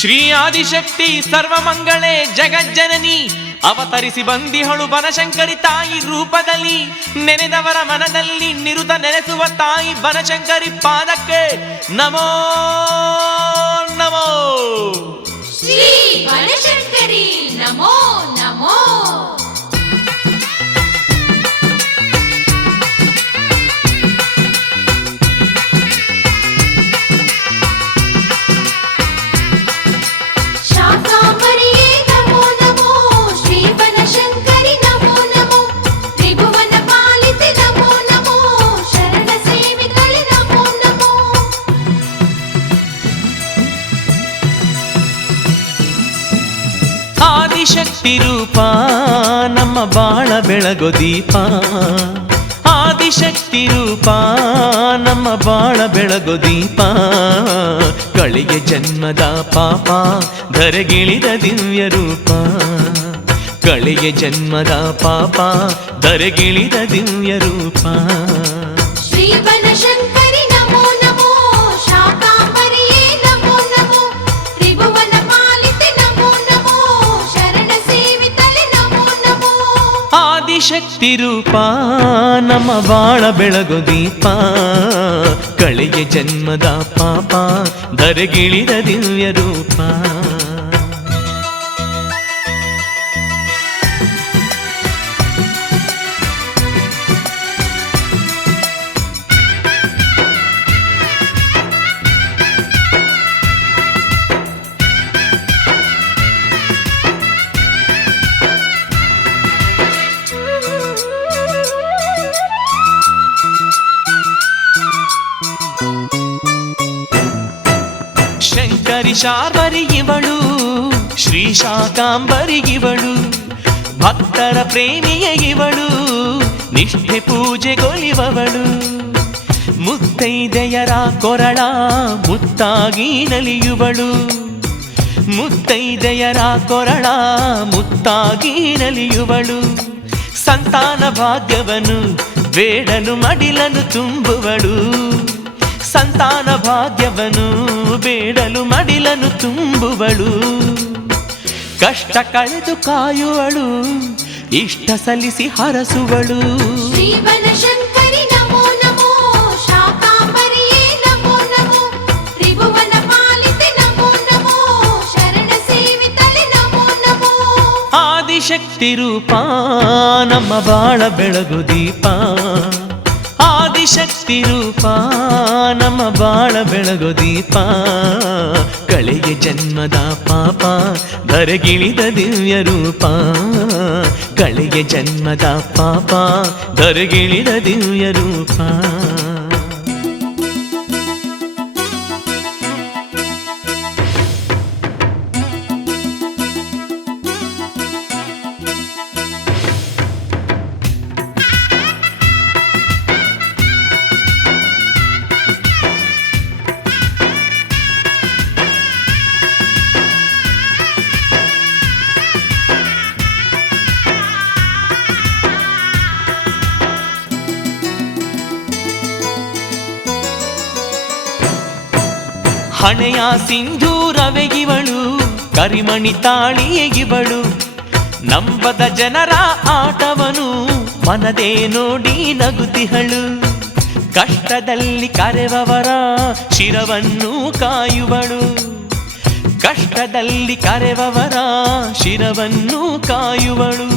ಶ್ರೀ ಆದಿಶಕ್ತಿ ಸರ್ವಮಂಗಳೇ ಜಗಜ್ಜನನಿ ಅವತರಿಸಿ ಬಂದಿಹಳು ಬನಶಂಕರಿ ತಾಯಿ ರೂಪದಲ್ಲಿ. ನೆನೆದವರ ಮನದಲ್ಲಿ ನಿರುತ ನೆನೆಸುವ ತಾಯಿ ಬನಶಂಕರಿ ಪಾದಕ್ಕೆ ನಮೋ ನಮೋ. ಶ್ರೀ ಬನಶಂಕರಿ ನಮೋ ನಮೋ. ಆದಿಶಕ್ತಿ ರೂಪ ನಮ್ಮ ಬಾಳ ಬೆಳಗೋ ದೀಪ. ಆದಿಶಕ್ತಿ ರೂಪ ನಮ್ಮ ಬಾಳ ಬೆಳಗೋ ದೀಪ. ಕಳಿಗೆ ಜನ್ಮದ ಪಾಪ ಧರೆಗಿಳಿದ ದಿವ್ಯ ರೂಪ. ಕಳಿಗೆ ಜನ್ಮದ ಪಾಪ ಧರೆಗಿಳಿದ ದಿವ್ಯ ರೂಪ. ಶ್ರೀ ಬನಶಂಕರಿ ನಮೋ ನಮೋ. ಶಾಕಾಂಬರಿಯೇ ನಮೋ ನಮೋ. ತ್ರಿಭುವನ ಪಾಲಿತೆ ನಮೋ ನಮೋ. ಶರಣ ಸೇವಿತಲೆ ನಮೋ ನಮೋ. ಆದಿಶಕ್ತಿ ರೂಪ ನಮ್ಮ ಬಾಳ ಬೆಳಗೋ ದೀಪ. ಕಳಿಗೆ ಜನ್ಮದ ಪಾಪ ಧರೆಗಿಳಿದ ದಿವ್ಯ ರೂಪ. ಶಂಕರಿ ಶಾರ್ವರಿ ಇವಳು, ಶ್ರೀ ಶಾಕಾಂಬರಿ ಇವಳು. ಭಕ್ತರ ಪ್ರೇಮಿಯ ಇವಳು, ನಿಷ್ಠೆ ಪೂಜೆಗೊಲಿವವಳು. ಮುತ್ತೈದೆಯರ ಕೊರಳ ಮುತ್ತಾಗಿ ನಲಿಯುವಳು. ಮುತ್ತೈದೆಯರ ಕೊರಳ ಮುತ್ತಾಗಿ ನಲಿಯುವಳು. ಸಂತಾನ ಭಾಗ್ಯವನ್ನು ಬೇಡಲು ಮಡಿಲನ್ನು ತುಂಬುವಳು. ಸಂತಾನ ಭಾಗ್ಯವನ್ನು ಬೇಡಲು ಮಡಿಲನ್ನು ತುಂಬುವಳು. ಕಷ್ಟ ಕಳೆದು ಕಾಯುವಳು, ಇಷ್ಟ ಸಲ್ಲಿಸಿ ಹರಸುವಳು. ಶ್ರೀ ಬನಶಂಕರಿ ನಮೋ ನಮೋ. ಶಾಕಾಂಬರಿಯೇ ನಮೋ ನಮೋ. ತ್ರಿಭುವನ ಪಾಲಿತೆ ನಮೋ ನಮೋ. ಶರಣ ಸೇವಿತಲೆ ನಮೋ ನಮೋ. ಆದಿಶಕ್ತಿ ರೂಪ ನಮ್ಮ ಬಾಳ ಬೆಳಗು ದೀಪ. ಆದಿಶಕ್ತಿ ರೂಪ ನಮ್ಮ ಬಾಳ ಬೆಳಗೋ ದೀಪ. ಕಳೆಗೆ ಜನ್ಮದ ಪಾಪ ಧರೆಗಿಳಿದ ದಿವ್ಯ ರೂಪ. ಕಳೆಗೆ ಜನ್ಮದ ಪಾಪ ಧರೆಗಿಳಿದ ದಿವ್ಯ ರೂಪ. ಹಣೆಯ ಸಿಂಧೂರವೆಗಿವಳು, ಕರಿಮಣಿ ತಾಳಿಯಗಿವಳು. ನಂಬದ ಜನರ ಆಟವನು ಮನದೇ ನೋಡಿ ನಗುತ್ತಿಹಳು. ಕಷ್ಟದಲ್ಲಿ ಕರೆವವರ ಶಿರವನ್ನು ಕಾಯುವಳು. ಕಷ್ಟದಲ್ಲಿ ಕರೆವವರ ಶಿರವನ್ನು ಕಾಯುವಳು.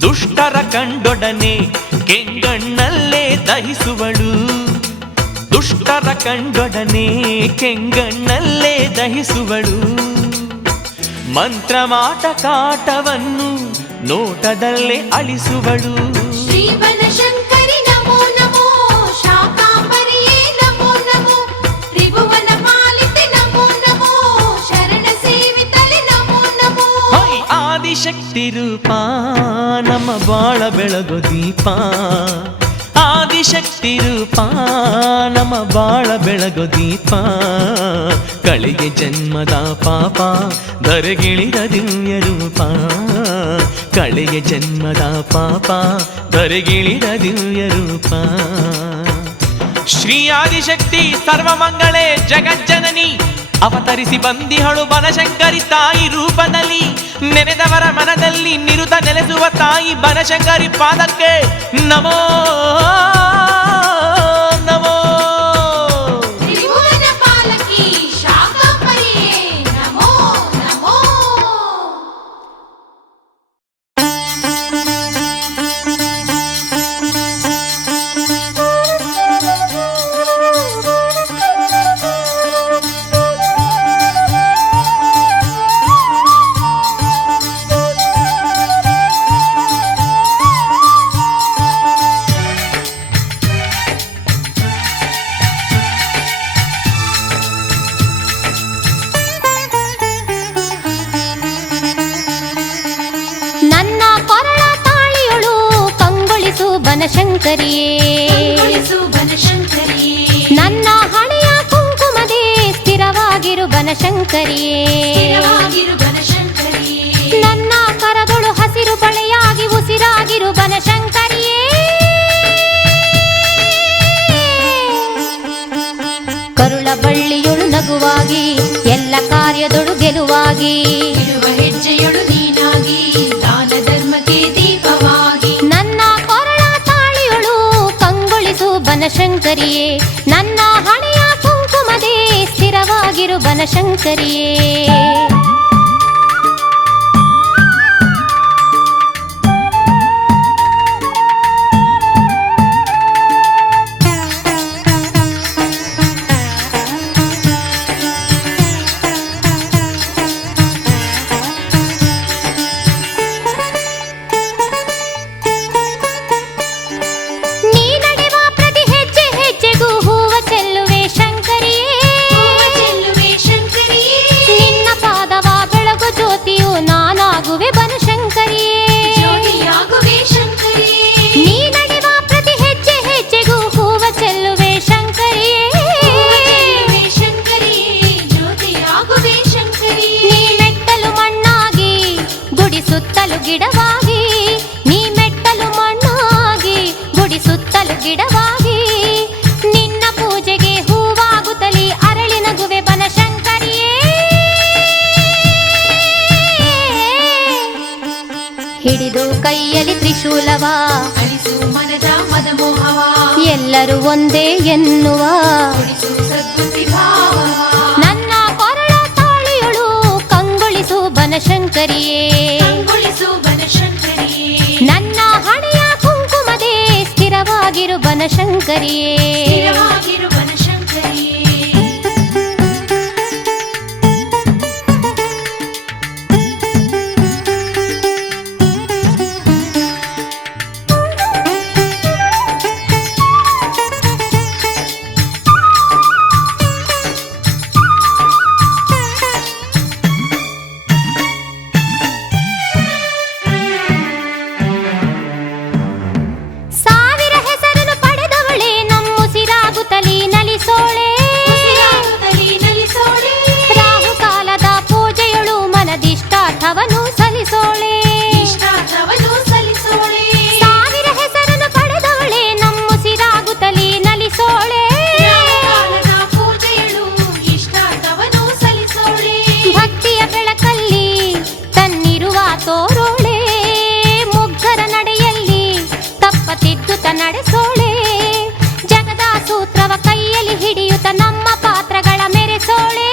ದುಷ್ಟರ ಕಂಡೊಡನೆ ಕೆಂಗಣ್ಣಲ್ಲೇ ದಹಿಸುವಳು. ದುಷ್ಟರ ಕಂಡೊಡನೆ ಕೆಂಗಣ್ಣಲ್ಲೇ ದಹಿಸುವಳು. ಮಂತ್ರಮಾಟ ಕಾಟವನ್ನು ನೋಟದಲ್ಲೇ ಅಳಿಸುವಳು. ಶ್ರೀ ಬನಶಂಕರಿ ನಮೋ ನಮೋ. ಶಾಕಾಂಬರಿಯೇ ನಮೋ ನಮೋ. ತ್ರಿಭುವನ ಪಾಲಿತೆ ನಮೋ ನಮೋ. ಶರಣ ಸೇವಿತಲೆ ನಮೋ ನಮೋ. ಆದಿಶಕ್ತಿ ರೂಪ ನಮ್ಮ ಬಾಳ ಬೆಳಗೋ ದೀಪ. ಆದಿಶಕ್ತಿ ರೂಪ ನಮ್ಮ ಬಾಳ ಬೆಳಗೋ ದೀಪ. ಕಳಿಗೆ ಜನ್ಮದ ಪಾಪ ಧರೆಗಿಳಿದ ದಿವ್ಯ ರೂಪ. ಕಳಿಗೆ ಜನ್ಮದ ಪಾಪ ಧರೆಗಿಳಿದ ದಿವ್ಯ ರೂಪ. ಶ್ರೀ ಆದಿಶಕ್ತಿ ಸರ್ವಮಂಗಳೇ ಜಗಜ್ಜನನಿ ಅವತರಿಸಿ ಬಂದಿಹಳು ಬನಶಂಕರಿ ತಾಯಿ ರೂಪದಲ್ಲಿ, ನೆನೆದವರ ಮನದಲ್ಲಿ ನಿರುತ ನೆಲೆಸುವ ತಾಯಿ ಬನಶಂಕರಿ ಪಾದಕ್ಕೆ ನಮೋ ನಮೋ. ತ್ರಿಭುವನ ಪಾಲಕಿ ಶಾಕಾಂಬರಿಯೇ ನಮೋ ನಮೋ. ಬನಶಂಕರಿಯೇ ನನ್ನ ಹಣೆಯ ಕುಂಕುಮದೇ ಸ್ಥಿರವಾಗಿರು ಬನಶಂಕರಿಯೇ, ನನ್ನ ಕರದೊಳು ಹಸಿರು ಬಳೆಯಾಗಿ ಉಸಿರಾಗಿರು ಬನಶಂಕರಿಯೇ. ಕರುಳ ಬಳ್ಳಿಯೊಳು ನಗುವಾಗಿ ಎಲ್ಲ ಕಾರ್ಯದೊಳು ಗೆಲುವಾಗಿ, ಹೆಜ್ಜೆಯೊಳು ನೀನಾಗಿ ದಾನ ಧರ್ಮಕ್ಕೆ ದೀಪವಾಗಿ, ನನ್ನ ಕೊರಳ ತಾಳಿಯೊಳು ಕಂಗೊಳಿಸು ಬನಶಂಕರಿಯೇ, ನನ್ನ ಹಣೆಯ ಕುಂಕುಮದೇ ಸ್ಥಿರವಾಗಿರು ಬನಶಂಕರಿಯೇ. ಗಿಡವಾಗಿ ನೀ ಮೆಟ್ಟಲು ಮಣ್ಣಾಗಿ ಗುಡಿ ಸುತ್ತಲು ಗಿಡವಾಗಿ, ನಿನ್ನ ಪೂಜೆಗೆ ಹೂವಾಗುತ್ತಲಿ ಅರಳಿ ನಗುವೆ ಬನಶಂಕರಿಯೇ. ಹಿಡಿದು ಕೈಯಲ್ಲಿ ತ್ರಿಶೂಲವ ಅಳಿಸು ಮನದ ಮದಮೋಹವ, ಎಲ್ಲರೂ ಒಂದೇ ಎನ್ನುವ ಸದ್ಬುದ್ಧಿ ಭಾವ, ನನ್ನ ಕೊರಳ ತಾಳಿಯೊಳು ಕಂಗೊಳಿಸು ಬನಶಂಕರಿಯೇ, ನನ್ನ ಹಣೆಯ ಕುಂಕುಮದೇ ಸ್ಥಿರವಾಗಿರು ಬನಶಂಕರಿಯೇ. ನಡೆಸೋಳೆ ಜಗದ ಸೂತ್ರವ ಕೈಯಲ್ಲಿ ಹಿಡಿಯುತ್ತ ನಮ್ಮ ಪಾತ್ರಗಳ ಮೆರೆಸೋಳೆ.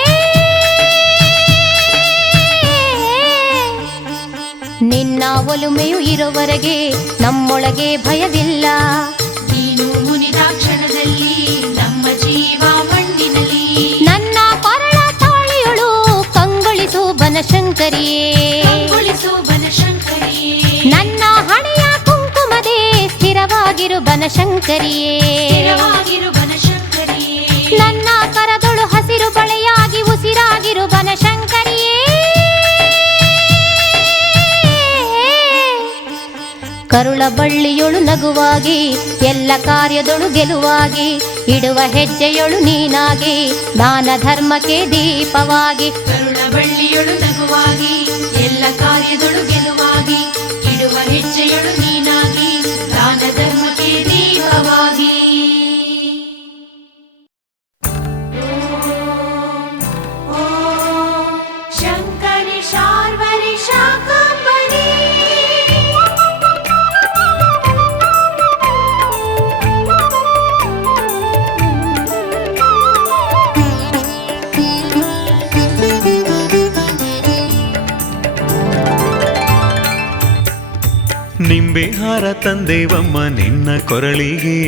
ನಿನ್ನ ಒಲುಮೆಯು ಇರುವವರೆಗೆ ನಮ್ಮೊಳಗೆ ಭಯವಿಲ್ಲ, ನೀನು ಮುನಿದ ಕ್ಷಣದಲ್ಲಿ ನಮ್ಮ ಜೀವ ಮಣ್ಣಿನಲ್ಲಿ, ನನ್ನ ಕೊರಳ ತಾಳಿಯೊಳು ಕಂಗೊಳಿಸು ಬನಶಂಕರಿಯೇ, ನನ್ನ ಹಣೆಯ ಕುಂಕುಮದೇ ಸ್ಥಿರವಾಗಿರು ಬನಶಂಕರಿಯೇ, ನನ್ನ ಕರದೊಳು ಹಸಿರು ಬಳೆಯಾಗಿ ಉಸಿರಾಗಿರು ಬನಶಂಕರಿಯೇ. ಕರುಳ ಬಳ್ಳಿಯೊಳು ನಗುವಾಗಿ ಎಲ್ಲ ಕಾರ್ಯದೊಳು ಗೆಲುವಾಗಿ, ಇಡುವ ಹೆಜ್ಜೆಯೊಳು ನೀನಾಗಿ ದಾನ ಧರ್ಮಕ್ಕೆ ದೀಪವಾಗಿ, ಕರುಳ ಬಳ್ಳಿಯೊಳು ನಗುವಾಗಿ ಎಲ್ಲ ಕಾರ್ಯದೊಳು ಗೆಲುವಾಗಿ, ಇಡುವ ಹೆಜ್ಜೆಯೊಳು ನೀನಾಗಿ ದಾನ ಧರ್ಮಕ್ಕೆ ದೀಪವಾಗಿ. ಓ ನಿಂಬೆ ಹಾರ ತಂದೇವಮ್ಮ ನಿನ್ನ ಕೊರಳಿಗೆ,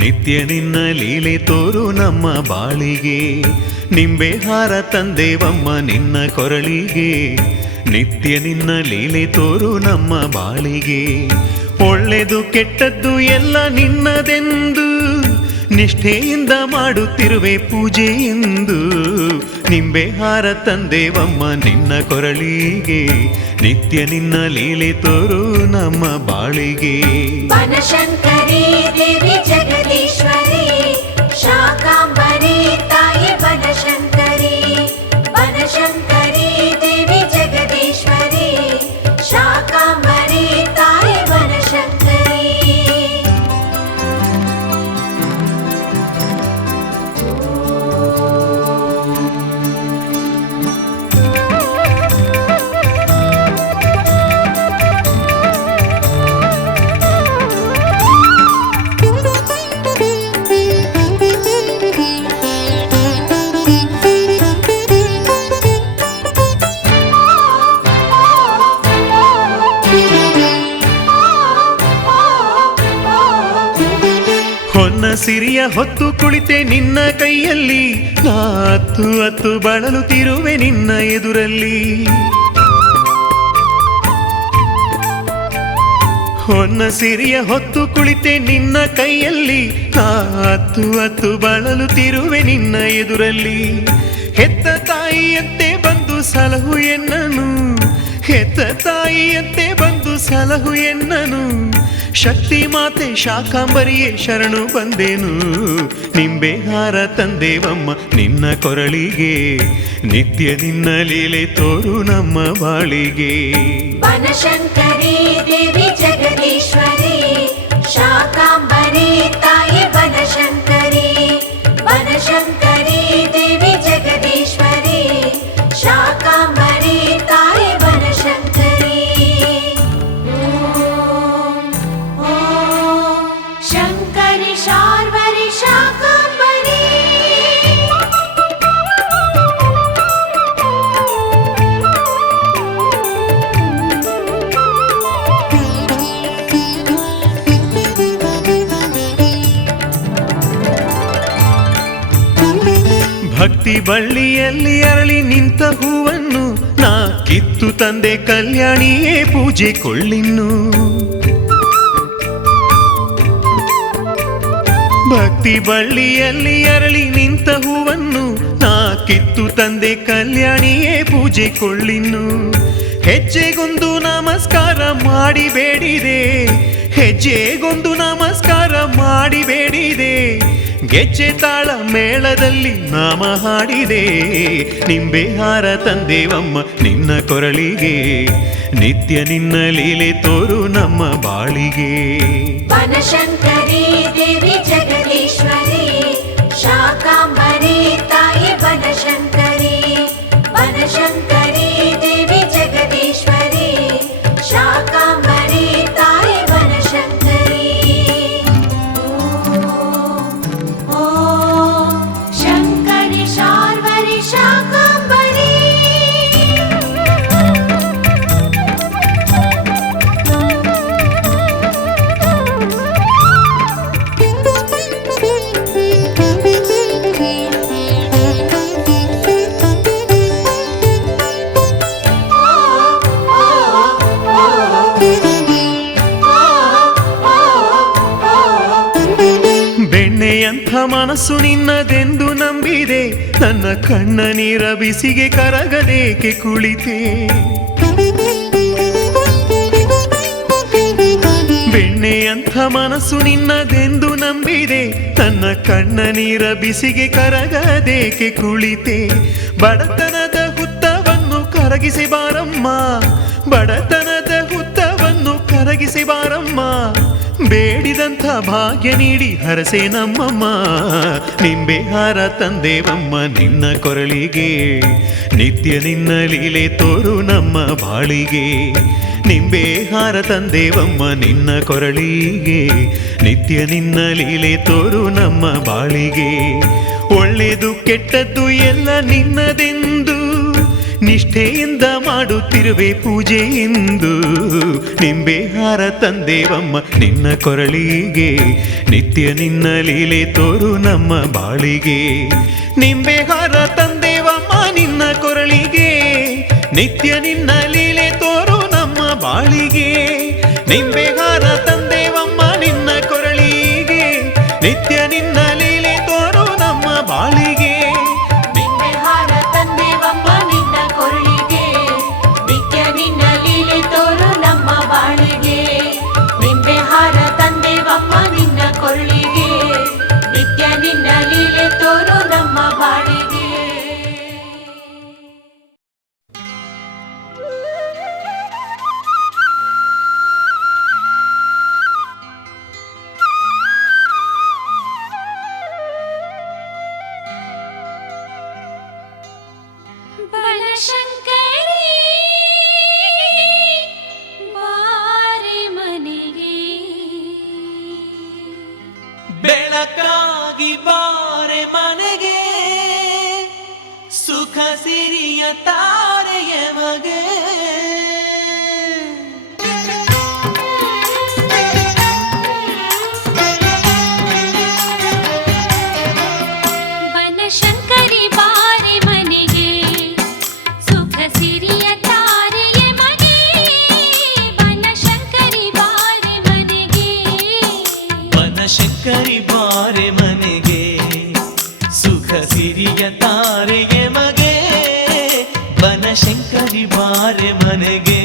ನಿತ್ಯ ನಿನ್ನ ಲೀಲೆ ತೋರು ನಮ್ಮ ಬಾಳಿಗೆ. ನಿಂಬೆ ಹಾರ ತಂದೇವಮ್ಮ ನಿನ್ನ ಕೊರಳಿಗೆ, ನಿತ್ಯ ನಿನ್ನ ಲೀಲೆ ತೋರು ನಮ್ಮ ಬಾಳಿಗೆ. ಒಳ್ಳೆದು ಕೆಟ್ಟದ್ದು ಎಲ್ಲ ನಿನ್ನದೆಂದು ನಿಷ್ಠೆಯಿಂದ ಮಾಡುತ್ತಿರುವೆ ಪೂಜೆಯೆಂದು. ನಿಂಬೆ ಹಾರ ತಂದೇವಮ್ಮ ನಿನ್ನ ಕೊರಳಿಗೆ, ನಿತ್ಯ ನಿನ್ನ ಲೀಲೆ ತೋರು ನಮ್ಮ ಬಾಳಿಗೆ. ಬನಶಂಕರಿ ದೇವಿ ಜಗದೀಶ್ವರಿ, ಶಾಕಾಂಬರಿ ತಾಯಿ ಬನಶಂಕರಿ. ಬನಶಂಕರಿ ದೇವಿ ಜಗದೀಶ್ವರಿ, ಶಾಕಾಂಬರಿ ತಾಯಿ ಬನಶಂಕರಿ. ಹೊನ್ನ ಸಿರಿಯ ಹೊತ್ತು ಕುಳಿತೆ ನಿನ್ನ ಕೈಯಲ್ಲಿ, ನಾ ಹತ್ತು ಹತ್ತು ಬಳಲುತ್ತಿರುವೆ ನಿನ್ನ ಎದುರಲ್ಲಿ. ಹೊನ್ನ ಸಿರಿಯ ಹೊತ್ತು ಕುಳಿತೆ ನಿನ್ನ ಕೈಯಲ್ಲಿ, ನಾ ಹತ್ತು ಹತ್ತು ಬಳಲುತ್ತಿರುವೆ ನಿನ್ನ ಎದುರಲ್ಲಿ. ಹೆತ್ತ ತಾಯಿಯಂತೆ ಬಂದು ಸಲಹು ಎನ್ನನು, ಹೆತ್ತ ತಾಯಿಯಂತೆ ಬಂದು ಸಲಹು ಎನ್ನನು. ಶಕ್ತಿ ಮಾತೆ ಶಾಕಾಂಬರಿಯೇ ಶರಣು ಬಂದೇನು. ನಿಂಬೆ ಹಾರ ತಂದೇವಮ್ಮ ನಿನ್ನ ಕೊರಳಿಗೆ, ನಿತ್ಯ ನಿನ್ನ ಲೀಲೆ ತೋರು ನಮ್ಮ ಬಾಳಿಗೆ. ಬನಶಂಕರಿ ದೇವಿ ಜಗದೀಶ್ವರಿ, ಶಾಕಾಂಬರಿ ತಾಯಿ ಬನಶಂಕರಿ. ಬನಶಂಕರಿ ದೇವಿ ಜಗದೀಶ್ವರಿ, ಶಾಕಾಂಬರಿ ತಾಯಿ ಬನಶಂಕರಿ. ಓಂ ಶಂಕರಿ ಶಾರ್ವರಿ ಶಾಕಾಂಬರಿ. ಭಕ್ತಿ ಬಳ್ಳಿಯಲ್ಲಿ ಅರಳಿ ನಿಂತ ಹೂವನ್ನು, ನಾ ಕಿತ್ತು ತಂದೆ ಕಲ್ಯಾಣಿಯೇ ಪೂಜೆ ಕೊಳ್ಳಿನ್ನು. ಭಕ್ತಿ ಬಳ್ಳಿಯಲ್ಲಿ ಅರಳಿ ನಿಂತ ಹೂವನ್ನು, ನಾ ಕಿತ್ತು ತಂದೆ ಕಲ್ಯಾಣಿಯೇ ಪೂಜೆ ಕೊಳ್ಳಿನ್ನು. ಹೆಜ್ಜೆಗೊಂದು ನಮಸ್ಕಾರ ಮಾಡಿ ಬೇಡಿದೆ, ಹೆಜ್ಜೆಗೊಂದು ನಮಸ್ಕಾರ ಮಾಡಿ ಬೇಡಿದೆ. ಗೆಜ್ಜೆ ತಾಳ ಮೇಳದಲ್ಲಿ ನಾಮ ಹಾಡಿದೆ. ನಿಂಬೆ ಹಾರ ತಂದೇವಮ್ಮ ನಿನ್ನ ಕೊರಳಿಗೆ, ನಿತ್ಯ ನಿನ್ನ ಲೀಲೆ ತೋರು ನಮ್ಮ ಬಾಳಿಗೆ. ಬನಶಂಕರಿ ದೇವಿ ಜಗದೀಶ್ವರಿ, ಶಾಕಾಂಬರಿ ತಾಯಿ ಬನಶಂಕರಿ. ಬನಶಂಕರಿ ದೇವಿ ಜಗದೀಶ್ವರಿ, ಶಾಕಾಂಬರಿ ತಾಯಿ ಬನಶಂಕರಿ. ಓಂ ಶಂಕರಿ ಶಾರ್ವರಿ ಶಾಕಾಂಬರಿ. ಬೆಣ್ಣೆಯಂಥ ಮನಸ್ಸು ನಿನ್ನದೆಂದು ನಂಬಿದೆ, ನನ್ನ ಕಣ್ಣ ನೀರ ಬಿಸಿಗೆ ಕರಗದೇಕೆ ಕುಳಿತೆ. ಬೆಣ್ಣೆಯಂಥ ಮನಸ್ಸು ನಿನ್ನದೆಂದು ನಂಬಿದೆ, ನನ್ನ ಕಣ್ಣ ನೀರ ಬಿಸಿಗೆ ಕರಗದೇಕೆ ಕುಳಿತೆ. ಬಡತನದ ಹುತ್ತವನ್ನು ಕರಗಿಸಿ ಬಾರಮ್ಮ, ಬಡತನದ ಹುತ್ತವನ್ನು ಕರಗಿಸಿ ಬಾರಮ್ಮ. ಬೇಡಿದಂಥ ಭಾಗ್ಯ ನೀಡಿ ಹರಸೆ ನಮ್ಮಮ್ಮ. ನಿಂಬೆ ಹಾರ ತಂದೇವಮ್ಮ ನಿನ್ನ ಕೊರಳಿಗೆ, ನಿತ್ಯ ನಿನ್ನ ಲೀಲೆ ತೋರು ನಮ್ಮ ಬಾಳಿಗೆ. ನಿಂಬೆ ಹಾರ ತಂದೇವಮ್ಮ ನಿನ್ನ ಕೊರಳಿಗೆ, ನಿತ್ಯ ನಿನ್ನ ಲೀಲೆ ತೋರು ನಮ್ಮ ಬಾಳಿಗೆ. ಒಳ್ಳೆದು ಕೆಟ್ಟದ್ದು ಎಲ್ಲ ನಿನ್ನದೆಂದು ನಿಷ್ಠೆಯಿಂದ ಮಾಡುತ್ತಿರುವೆ ಪೂಜೆ ಎಂದು. ನಿಂಬೆ ಹಾರ ತಂದೇವಮ್ಮ ನಿನ್ನ ಕೊರಳಿಗೆ, ನಿತ್ಯ ನಿನ್ನ ಲೀಲೆ ತೋರು ನಮ್ಮ ಬಾಳಿಗೆ. ನಿಂಬೆ ಹಾರ ತಂದೇವಮ್ಮ ನಿನ್ನ ಕೊರಳಿಗೆ, ನಿತ್ಯ ನಿನ್ನ ಲೀಲೆ ತೋರು ನಮ್ಮ ಬಾಳಿಗೆ. ನಿಂಬೆ ಹಾರ ತಂದೇವಮ್ಮ ನಿನ್ನ ಕೊರಳಿಗೆ, ನಿತ್ಯ ನಿನ್ನ ಲೀಲೆ ತೋರು ನಮ್ಮ ಬಾಳಿಗೆ. ನಿಂಬೆ ಹಾರ ತಂದೇವಮ್ಮ ನಿನ್ನ ಕೊರಳಿಗೆ, ನಿತ್ಯ ನಿನ್ನ ಲೀಲೆ ತೋರು ನಮ್ಮ ಬಾಳಿಗೆ. ನಿಂಬೆ ಹಾರ ತಂದೇವಮ್ಮ ನಿನ್ನ ಕೊರಳಿಗೆ, ನಿತ್ಯ ನಿನ್ನ ಲೀಲೆ ತೋರು ನಮ್ಮ ಬಾಳಿಗೆ. ಬನಶಂಕರಿ ಬಾರೆ ಮನೆಗೆ, ಬೆಳಕಾಗಿ ಬಾರೆ ಮನೆಗೆ, ಸುಖ ಸಿರಿಯ ತಾರೆಯ ಮಗೆ. ಬನಶಂಕರಿ ಬಾರೆ ಮನೆಗೆ, ಸುಖ ಸಿರಿಯ ತಾರೆಯ ಮಗೆ. ಬನಶಂಕರಿ ಬಾರೆ ಮನೆಗೆ, ಬನಶಂಕರಿ ಬಾರೆ ಮನೆಗೆ, ಸುಖ ಸಿರಿಯ ತಾರೆಯ ಮಗೆ. ಬನಶಂಕರಿ ಬಾರೆ ಮನೆಗೆ.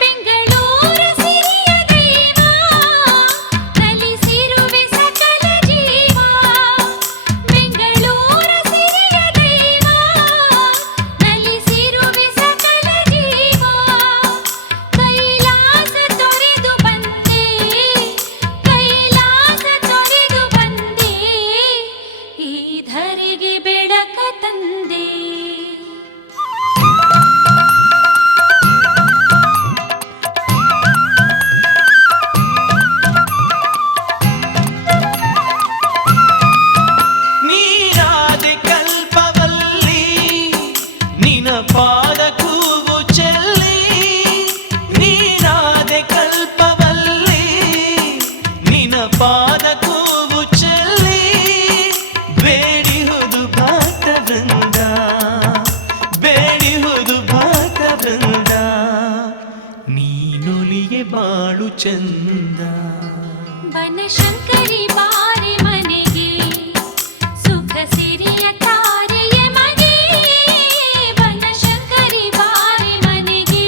ಬೆಂಗಳೂರು ಸಿರಿಯ ದೈವ, ನಲಿಸಿರುವೆ ಸಕಲ ಜೀವ. ಬೆಂಗಳೂರು ಸಿರಿಯ ದೈವ, ನಲಿಸಿರುವೆ ಸಕಲ ಜೀವ. ಕೈಲಾಸ ತೊರೆದು ಬಂದೆ, ಕೈಲಾಸ ತೊರೆದು ಬಂದೆ, ಈ ಧರೆಗೆ ಬೆಳಕ ತಂದೆ. ನೀರಾದೆ ಕಲ್ಪವಲ್ಲಿ, ನಿನ ಪಾದ ಕೂಗು ಚೆಲ್ಲಿ. ನೀರಾದೆ ಕಲ್ಪವಲ್ಲಿ, ನಿನ ಪಾದ ಕೂಗು ಚೆಲ್ಲಿ. ಬೇಡಿಹುದು ಭಕ್ತ ವೃಂದ, ಬೇಡಿಹುದು ಭಕ್ತ ವೃಂದ, ನೀನೊಲಿಗೆ ಬಾಳು ಚಂದ. ಬನಶಂಕರಿ ಬಾರೆ ಮನೆಗೆ, ಸುಖ ಸಿರಿಯ ತಾರೆಯ ಮಗೆ. ಬನಶಂಕರಿ ಬಾರೆ ಮನೆಗೆ.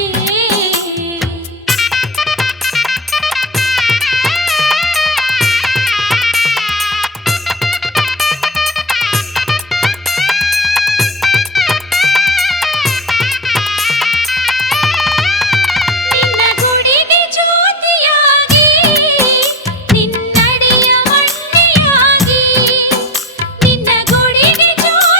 ನಿನ್ನ ಗುಡಿಗೆ ಜ್ಯೋತಿಯಾಗಿ, ನಿನ್ನಡಿಯ ಮಣ್ಣಿಯಾಗಿ. ನಿನ್ನ ಗುಡಿಗೆ ಜ್ಯೋತಿಯಾಗಿ,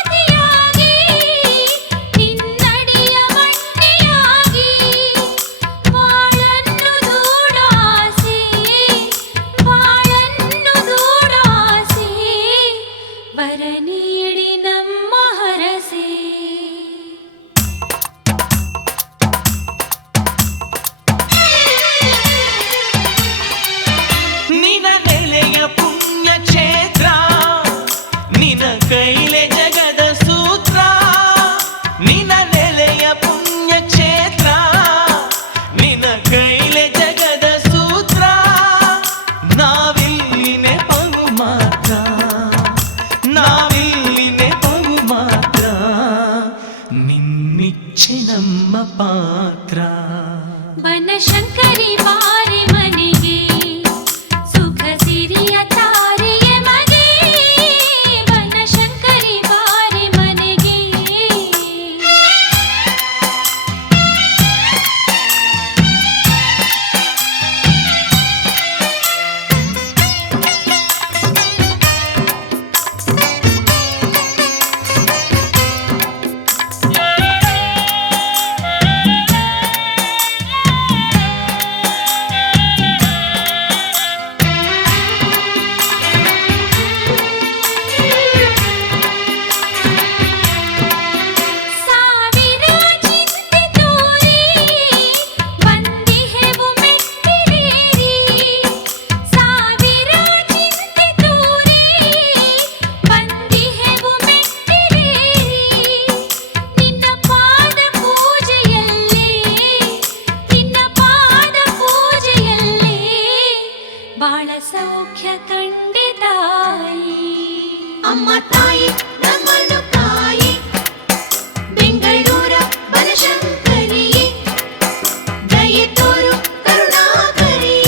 ಬಾಳ ಸೌಖ್ಯ ಕಂಡೆ ತಾಯಿ. ಅಮ್ಮ ತಾಯಿ ನಮ್ಮನ್ನು ಕಾಯಿ, ಬೆಂಗಳೂರ ಬನಶಂಕರಿ, ದಯೆ ತೋರು ಕರುಣಾಕರಿ.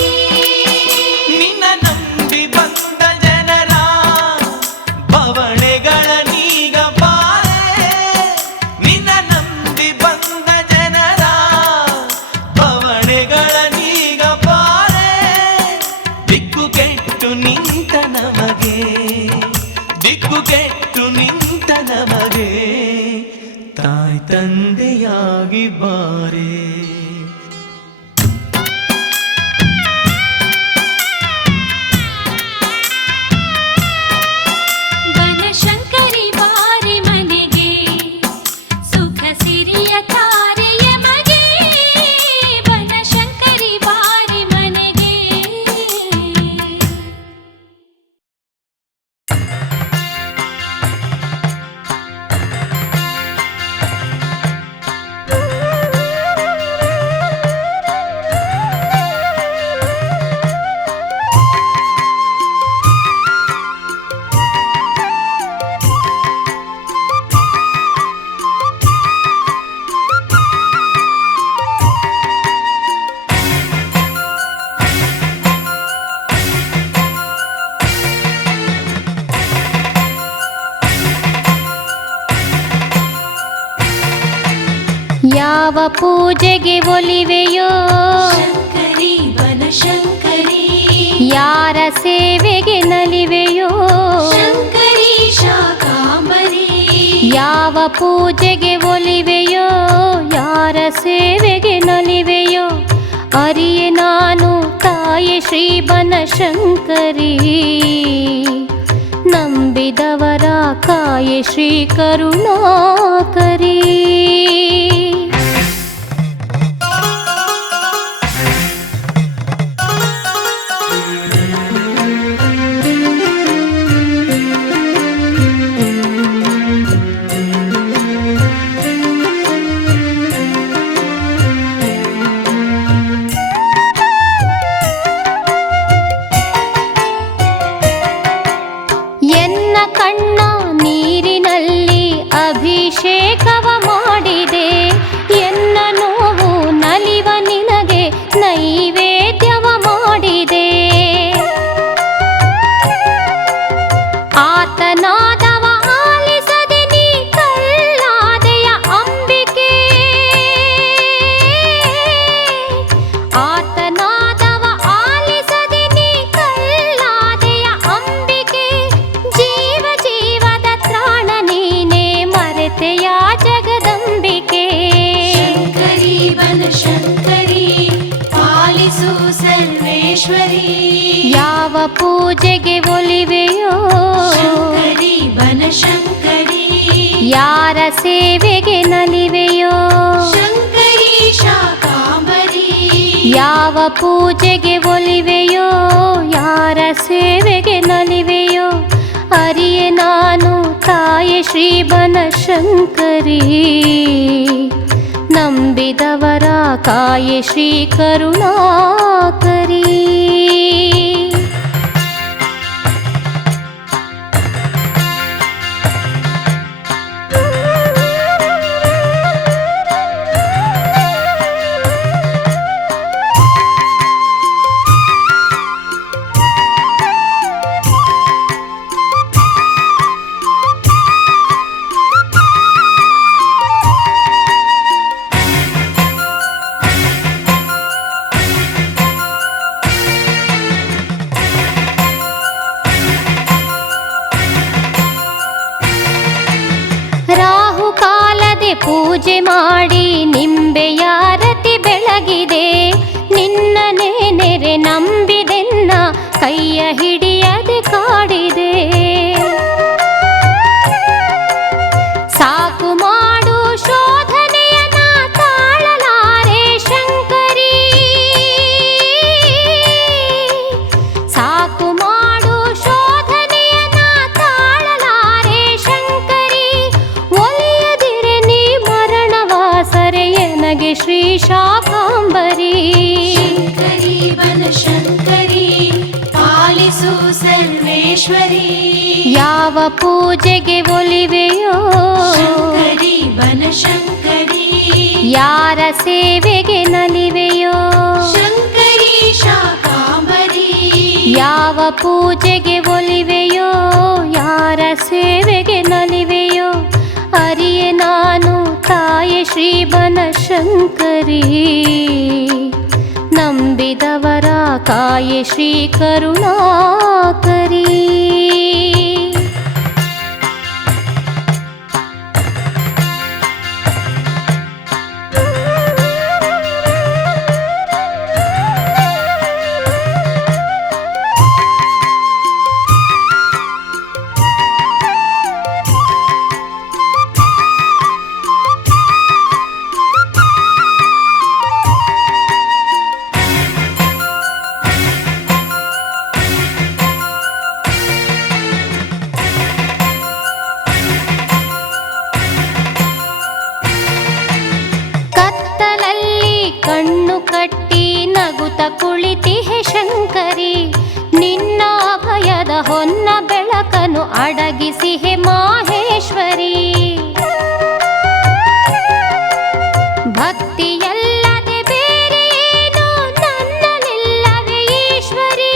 ನಿನ್ನ ನಂಬಿ ಬಂದ ಜನರ ಬವಣೆಗಳ ನೀಗ ಬಾರೆ. ನಿನ್ನ ನಂಬಿ ಬಂದ ಜನರ ಬವಣೆಗಳ ನೀಗ ಬಾರೆ. ದಿಕ್ಕು ಕೆಟ್ಟು ನಿಂತ ನಮಗೆ, ದಿಕ್ಕು ಕೆಟ್ಟು ನಿಂತ ನಮಗೆ ತಾಯಿ ತಂದೆಯಾಗಿ ಬಾರೆ. ಬನಶಂಕರಿ ಬಾರಿ ಮನೆಗೆ, ಸುಖ ಸಿರಿಯ ತಾರೆಯ ಮಗೆ. ಬನಶಂಕರಿ ಬಾರಿ ಮನೆಗೆ. ಯಾವ ಪೂಜೆಗೆ ಒಲಿವೆಯೋ, ಶಂಕರಿ ಬನಶಂಕರಿ, ಯಾರ ಸೇವೆಗೆ ನಲಿವೆಯೋ. ಶಂಕರಿ ಶಾಕಾಂಬರಿ. ಯಾವ ಪೂಜೆಗೆ ಒಲಿವೆಯೋ, ಯಾರ ಸೇವೆಗೆ ನಲಿವೆಯೋ. ಅರಿಯೆ ನಾನು ತಾಯಿ ಶ್ರೀ ಬನಶಂಕರಿ, ನಂಬಿದವರ ಕಾಯೆ ಶ್ರೀ ಕರುಣಾಕರಿ. ಎನ್ನ ಕಣ್ಣ ನೀರಿನಲ್ಲಿ ಅಭಿಷೇಕವ ಮಾಡಿದೆ, ಎನ್ನ ನೋವು ನಲಿವ ನಿನಗೆ ನೈವೇದ್ಯವ ಮಾಡಿದೆ. ಆತನಾದವ ಆಲಿಸದೆ ನೀ ಕಳ್ಳಾದೆಯ ಅಂಬಿಕೆ. ಆತನಾದವ ಆಲಿಸದೆ ನೀ ಕಳ್ಳಾದೆಯ ಅಂಬಿಕೆ. ಜೀವ ಜೀವದ ತ್ರಾಣ ನೀನೇ ಮರೆತೆಯ ಜಗದಂಬಿಕೆ. ಶಂಕರಿ ಬನಶಂಕರಿ, ಪಾಲಿಸು ಸರ್ವೇಶ್ವರಿ. ಯಾವ ಪೂಜೆಗೆ ಒಲಿವೆಯೋ, ಶಂಕರಿ ಬನಶಂಕರಿ, ಯಾರ ಸೇವೆಗೆ ನಲಿವೆಯೋ. ಶಂಕರಿ ಶಾಕಾಂಬರಿ. ಯಾವ ಪೂಜೆಗೆ ಒಲಿವೆಯೋ, ಯಾರ ಸೇವೆಗೆ ನಲಿವೆಯೋ. ಅರಿಯೆ ನಾನು ತಾಯಿ ಶ್ರೀ ಬನಶಂಕರಿ, ನಂಬಿದವರ ಕಾಯೆ ಶ್ರೀ ಕರುಣಾಕರಿ. ರಾಹುಕಾಲದೆ ಪೂಜೆ ಮಾಡಿ ನಿಂಬೆಯಾರತಿ ಬೆಳಗಿದೆ. ನಿನ್ನನೆ ನೆರೆ ನಂಬಿದೆನ್ನ ಕೈಯ ಹಿಡಿಯದೆ ಕಾಡಿದೆ. ಸಾಕು ಮಾಡು ಶೋಧನೆಯನ ತಾಳಲಾರೆ ಶಂಕರಿ. ಸಾಕು ಮಾಡು ಶೋಧನೆಯನ ತಾಳಲಾರೆ ಶಂಕರಿ. ಒಲಿಯದಿರೆ ನೀ ಮರಣವಾಸರೆ ಎನಗೆ ಶ್ರೀ ಶಾಕಾಂಬರಿ. ಶಂಕರಿ ಬನಶಂಕರಿ, ಸರ್ವೇಶ್ವರಿ ಯಾವ ಪೂಜೆಗೆ ಒಲಿವೆಯೋ ಶಂಕರಿ ಬನಶಂಕರಿ ಯಾರ ಸೇವೆಗೆ ನಲಿವೆಯೋ ಶಂಕರಿ ಶಾಕಾಂಬರಿ ಯಾವ ಪೂಜೆಗೆ ಒಲಿವೆಯೋ ಯಾರ ಸೇವೆಗೆ ನಲಿವೆಯೋ ಅರಿಯೆ ನಾನು ತಾಯಿ ಶ್ರೀ ಬನಶಂಕರಿ ನಂಬಿದವರ ಕಾಯೆ ಶ್ರೀ ಕರುಣಾಕರಿ ಕತ್ತಲಲ್ಲಿ ಕಣ್ಣು ಕಟ್ಟಿ ನಗುತ್ತ ಕುಳಿತಿಹೆ ಶಂಕರಿ ನಿನ್ನ ಭಯದ ಹೊನ್ನ ಬೆಳಕನು ಅಡಗಿಸಿಹೆ ಮಾಹೇಶ್ವರಿ ಭಕ್ತಿಯಲ್ಲದೆ ಬೇರೇನು ನನ್ನಲ್ಲಿಲ್ಲವೇ ಈಶ್ವರಿ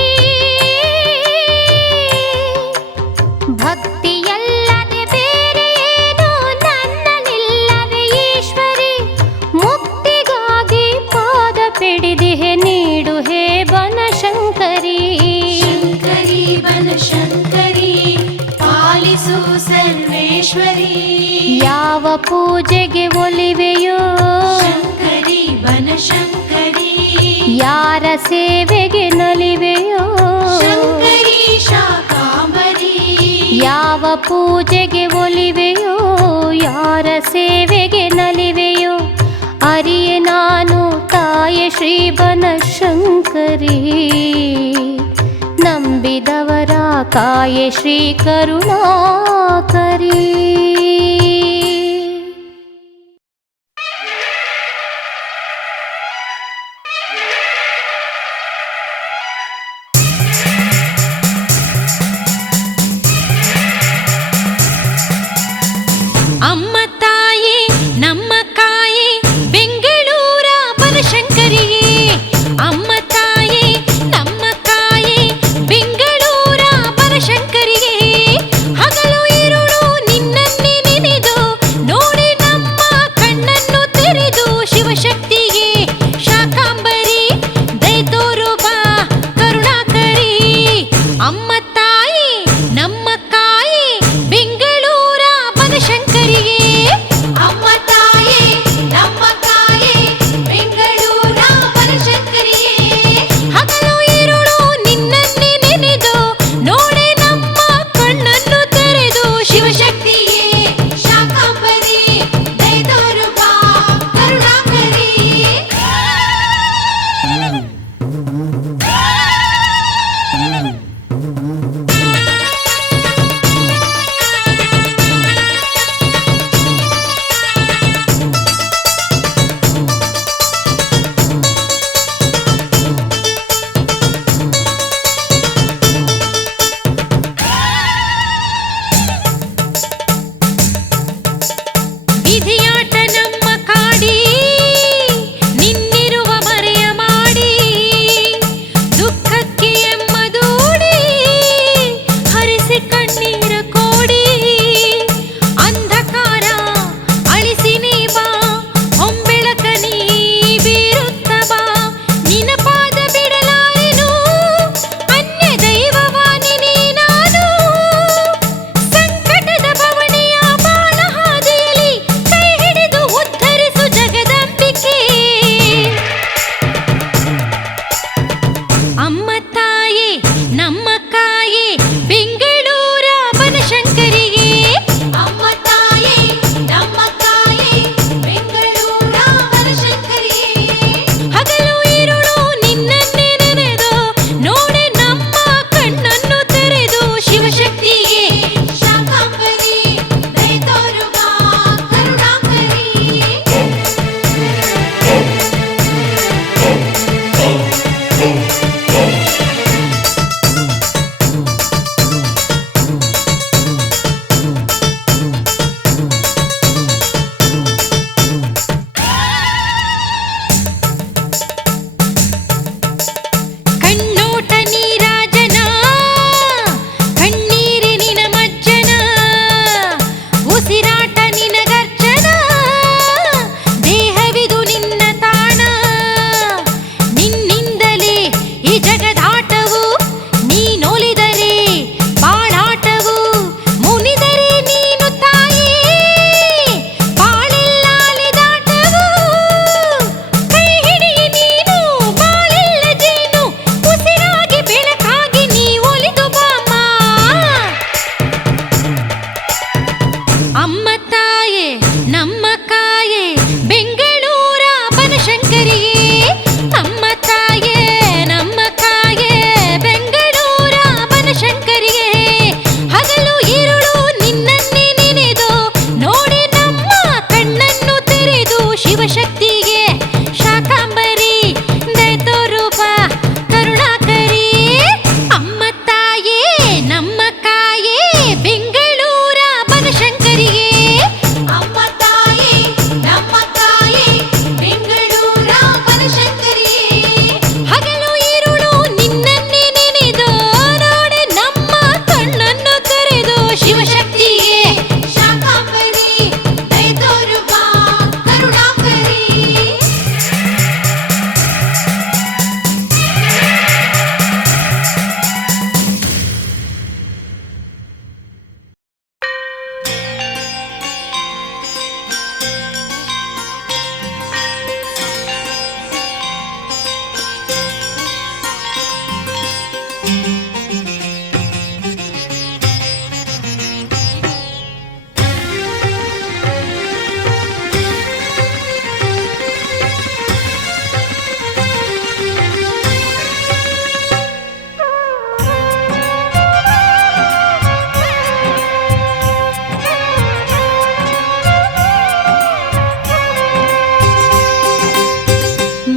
ಭಕ್ತಿಯಲ್ಲದೆ ಬೇರೇನು ನನ್ನಲ್ಲಿಲ್ಲವೇ ಈಶ್ವರಿ ಮುಕ್ತಿಗಾಗಿ ಪಾದ ಪಿಡಿದಿಹೆ ನೀಡು ಹೇ ಬನಶಂಕರಿ ಶಂಕರಿ ಬನಶಂಕರಿ ಪಾಲಿಸು ಸರ್ವೇಶ್ವರಿ ಯಾವ ಪೂಜೆಗೆ ಒಲಿವೆಯೋ ಶಂಕರಿ ಬನಶಂಕರಿ ಯಾರ ಸೇವೆಗೆ ನಲಿವೆಯೋ ಶಂಕರಿ ಶಾಕಾಂಬರಿ ಯಾವ ಪೂಜೆಗೆ ಒಲಿವೆಯೋ ಯಾರ ಸೇವೆಗೆ ನಲಿವೆಯೋ ಅರಿಯೆ ನಾನು ತಾಯಿ ಶ್ರೀ ಬನಶಂಕರಿ ನಂಬಿದವರ ಕಾಯೆ ಶ್ರೀ ಕರುಣಾಕರಿ ಅಮ್ಮ ತಾಯಿ ನಮ್ಮ ಕಾಯಿ ಬೆಂಗಳೂರ ಬನಶಂಕರಿಯೇ ಅಮ್ಮ ತಾಯಿ ನಮ್ಮ ಕಾಯಿ ಬೆಂಗಳೂರ ಬನಶಂಕರಿಯೇ ಹಗಲು ಇರುಳು ನಿನ್ನನ್ನೇ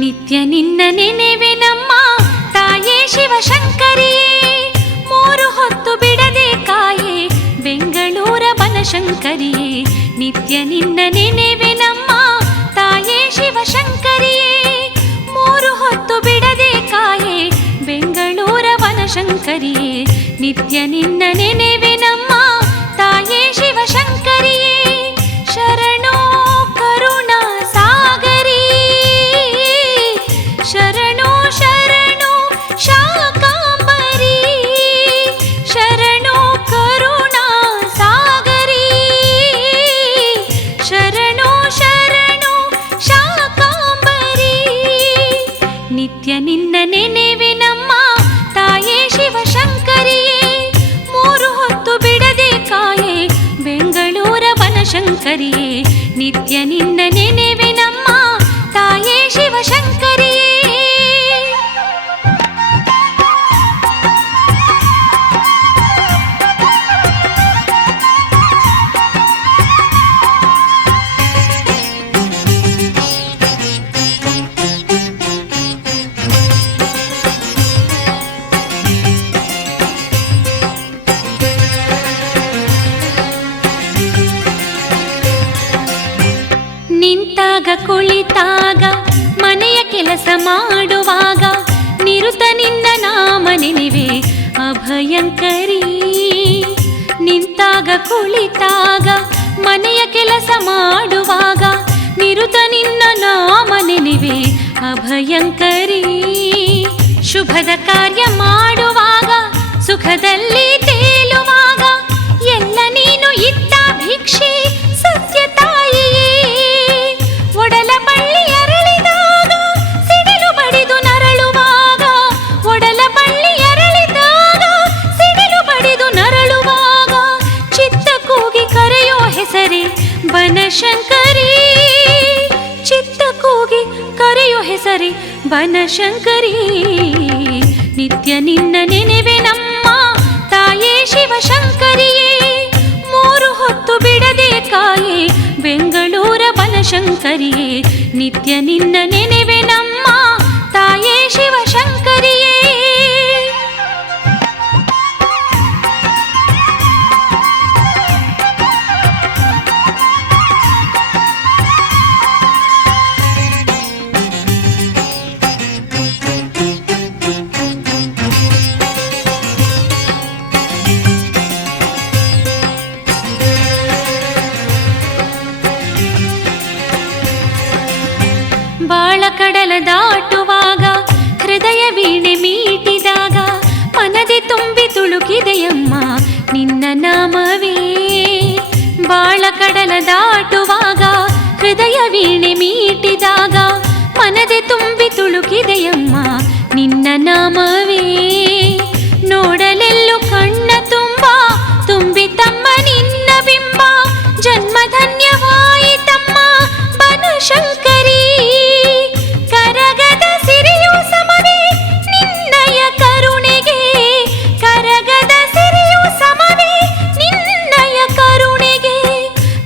ನಿತ್ಯ ನಿನ್ನ ನೆನೆವೆ ನಮ್ಮ ತಾಯೇ ಶಿವಶಂಕರಿಯೇ, ಮೂರು ಹೊತ್ತು ಬಿಡದೆ ಕಾಯೇ ಬೆಂಗಳೂರ ಬನಶಂಕರಿಯೇ. ನಿತ್ಯ ನಿನ್ನ ನೆನೆವೆ ನಮ್ಮ ತಾಯೇ ಶಿವಶಂಕರಿಯೇ, ಮೂರು ಹೊತ್ತು ಬಿಡದೆ ಕಾಯೇ ಬೆಂಗಳೂರ ಬನಶಂಕರಿಯೇ. ನಿತ್ಯ ನಿನ್ನ ನೆನೆವೆ ನಮ್ಮ ತಾಯೇ ಶಿವಶಂಕರಿಯೇ. ಶರಣೋ ಕರುಣಾ ಸಾಗರಿ, ಶರಣೋ ಶರಣೋ ಶಾಕಾಂಬರಿ, ಶರಣೋ ಕರುಣಾ ಸಾಗರಿ, ಶರಣೋ ಶರಣೋ ಶಾಕಾಂಬರಿ. ನಿತ್ಯ ನಿನ್ನ ನೆನೆವೆ ನಮ್ಮ ತಾಯೇ ಶಿವಶಂಕರಿಯೇ, ಮೂರು ಹೊತ್ತು ಬಿಡದೆ ಕಾಯೇ ಬೆಂಗಳೂರ ಬನಶಂಕರಿಯೇ. ನಿತ್ಯ ನಿನ್ನ ನೆನೆವೆ ನಮ್ಮ ತಾಯೇ ಶಿವಶಂಕರಿಯೇ. ನಿಂತಾಗ ಕುಳಿತಾಗ ಮನೆಯ ಕೆಲಸ ಮಾಡುವಾಗ ನಿರುತ ನಿನ್ನ ನಾಮ ನೆನೆವೆ ಅಭಯಂಕರಿ. ನಿಂತಾಗ ಕುಳಿತಾಗ ಮನೆಯ ಕೆಲಸ ಮಾಡುವಾಗ ನಿರುತ ನಿನ್ನ ನಾಮ ನೆನೆವೆ ಅಭಯಂಕರಿ. ಶುಭದ ಕಾರ್ಯ ಮಾಡುವಾಗ ಸುಖದಲ್ಲಿ ತೇಲುವಾಗ ಎಲ್ಲ ನೀನು ಇತ್ತ ಭಿಕ್ಷೆ ಸತ್ಯ ತಾಯಿಯೇ. ಒಡಲ ಬಳ್ಳಿ ಅರಳಿದಾಗ ಸಿಡಿಲು ಬಡಿದು ನರಳುವಾಗ, ಒಡಲ ಬಳ್ಳಿ ಅರಳಿದಾಗ ಸಿಡಿಲು ಬಡಿದು ನರಳುವಾಗ ಚಿತ್ತ ಕೂಗಿ ಕರೆಯೋ ಹೆಸರೇ ಬನಶಂಕರಿ. ಚಿತ್ತ ಕೂಗಿ ಕರೆಯೋ ಹೆಸರೇ ಬನಶಂಕರಿ. ನಿತ್ಯ ನಿನ್ನ ನೆನೆವೆ ನಮ್ಮ ತಾಯೇ ಶಿವಶಂಕರಿಯೇ, ಮೂರು ಹೊತ್ತು ಬಿಡದೆ ಕಾಯೇ ಬೆಂಗಳೂರ ಬನಶಂಕರಿಯೇ. ನಿತ್ಯ ನಿನ್ನ ನೆನೆವೆ ನಮ್ಮ ತಾಯೇ ಶಿವಶಂಕರಿಯೇ. ಬಾಳ ಕಡಲ ದಾಟುವಾಗ ಹೃದಯ ವೀಣೆ ಮೀಟಿದಾಗ ಮನದೆ ತುಂಬಿ ತುಳುಕಿದೆಯಮ್ಮ ನಿನ್ನ ನಾಮವೇ. ಬಾಳ ಕಡಲ ದಾಟುವಾಗ ಹೃದಯ ವೀಣೆ ಮೀಟಿದಾಗ ಮನದೆ ತುಂಬಿ ತುಳುಕಿದೆಯಮ್ಮ ನಿನ್ನ ನಾಮವೇ. ನೋಡಲೆಲ್ಲು ಕಣ್ಣ ತುಂಬ ತುಂಬಿ ತಮ್ಮ ನಿನ್ನ ಬಿಂಬ, ಜನ್ಮಧನ್ಯವಾಯಿತಮ್ಮ ಬನಶಂಕರಿ. ಕರಗದ ಸಿರಿಯು ಸಮವೇ ನಿನ್ನಯ ಕರುಣೆಗೆ, ಕರಗದ ಸಿರಿಯು ಸಮವೇ ನಿನ್ನಯ ಕರುಣೆಗೆ.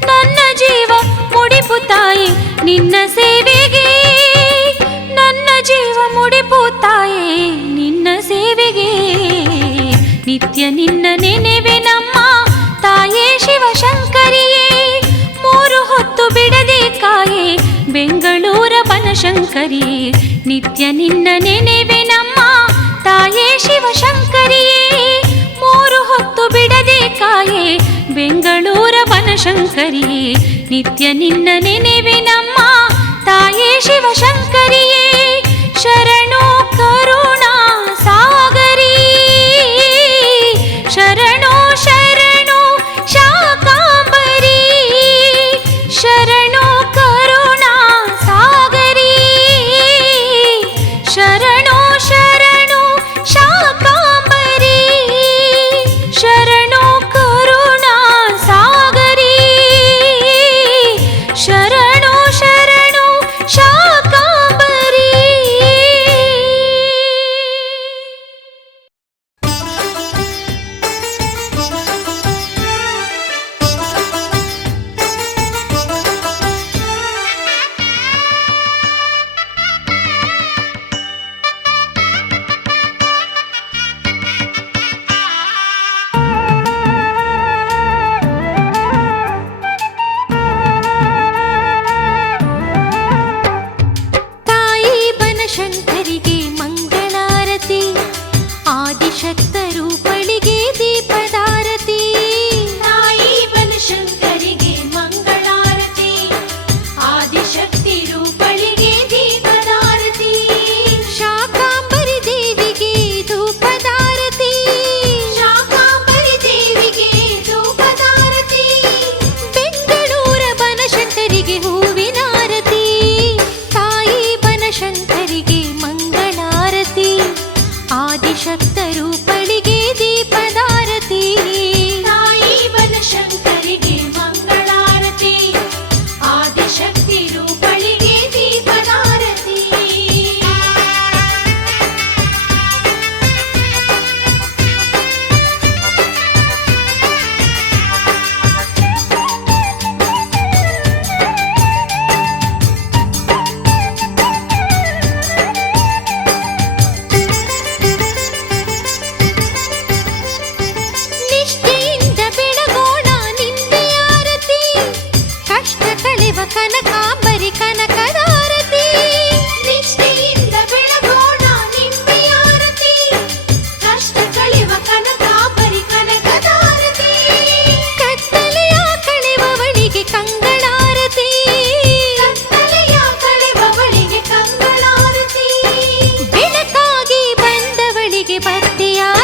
ನನ್ನ ಜೀವ ಮುಡಿಪು ತಾಯಿ ನಿನ್ನ ಸೇವೆಗೆ, ನನ್ನ ಜೀವ ಮುಡಿಪು ತಾಯೇ ನಿನ್ನ ಸೇವೆಗೆ. ನಿತ್ಯ ನಿನ್ನ ನೆನೆವೆ ನಮ್ಮ ತಾಯೇ ಶಿವಶಂಕರಿಯೇ, ಮೂರು ಹೊತ್ತು ಬಿಡದೆ ಕಾಯೇ ಬೆಂಗಳೂರ ಬನಶಂಕರಿಯೇ. ನಿತ್ಯ ನಿನ್ನ ನೆನೆವೆ ನಮ್ಮ ತಾಯೇ ಶಿವಶಂಕರಿಯೇ, ಮೂರು ಹೊತ್ತು ಬಿಡದೆ ಕಾಯೇ ಬೆಂಗಳೂರ ಬನಶಂಕರಿಯೇ. ನಿತ್ಯ ನಿನ್ನ ನೆನೆವೆ ನಮ್ಮ ತಾಯೇ ಶಿವಶಂಕರಿಯೇ. ಶರಣೋ ಕರುಣಾ ಸಾಗರಿ, ಶರಣೋ ಶರಣೋ ಶಾಕಾಂಬರಿ, ಶರಣೋ ಕರುಣಾ ಸಾಗರಿ, ಶರಣೋ ಶರಣೋ ಶಾಕಾಂಬರಿ. ಆದಿಶಕ್ತ ರೂಪಳಿಗೆ ದೀಪದಾರತಿ ತಾಯಿ ಬನಶಂಕರಿಗೆ ಮಂಗಳಾರತಿ ಆದಿಶಕ್ತಿ ರೂಪಳಿಗೆ ದೀಪದಾರತಿ ಶಾಕಾಂಬರಿ ದೇವಿಗೆ ಧೂಪದಾರತಿ ಶಾಕಾಂಬರಿ ದೇವಿಗೆ ಧೂಪದಾರತಿ ಬೆಂಗಳೂರ ಬನಶಂಕರಿಗೆ ಹೂವಿನಾರತಿ ತಾಯಿ ಬನಶಂಕರಿಗೆ ಮಂಗಳಾರತಿ ಆದಿಶಕ್ತ ರೂಪಳಿಗೆ ದೀಪದಾರತಿ ತಾಯಿ ಬನಶಂಕರಿಗೆ ಮಂಗಳಾರತಿ ಆದಿಶಕ್ತಿ ರೂಪಳಿಗೆ ದೀಪದಾರತಿ ನಿಷ್ಠೆಯಿಂದ ಬೆಳಗೋಣ ನಿಂದೆಯಾರತಿ ಕಷ್ಟ ಕಳೆವ ಕನಕಾಂಬರಿ ಕನಕದಾರತಿ ನಿಷ್ಠೆಯಿಂದ ಬೆಳಗೋಣ ನಿಂಬೆಯಾರತಿ ಕಷ್ಟ ಕಳೆವ ಕನಕಾಂಬರಿ ಕನಕದಾರತಿ ಕತ್ತಲೆಯ ಕಳೆವವಳಿಗೆ ಕಂಗಳಾರತಿ ಕತ್ತಲೆಯ ಕಳೆವವಳಿಗೆ ಕಂಗಳಾರತಿ ಬೆಳಕಾಗಿ ಬಂದವಳಿಗೆ ಭಕ್ತಿಯಾರತಿ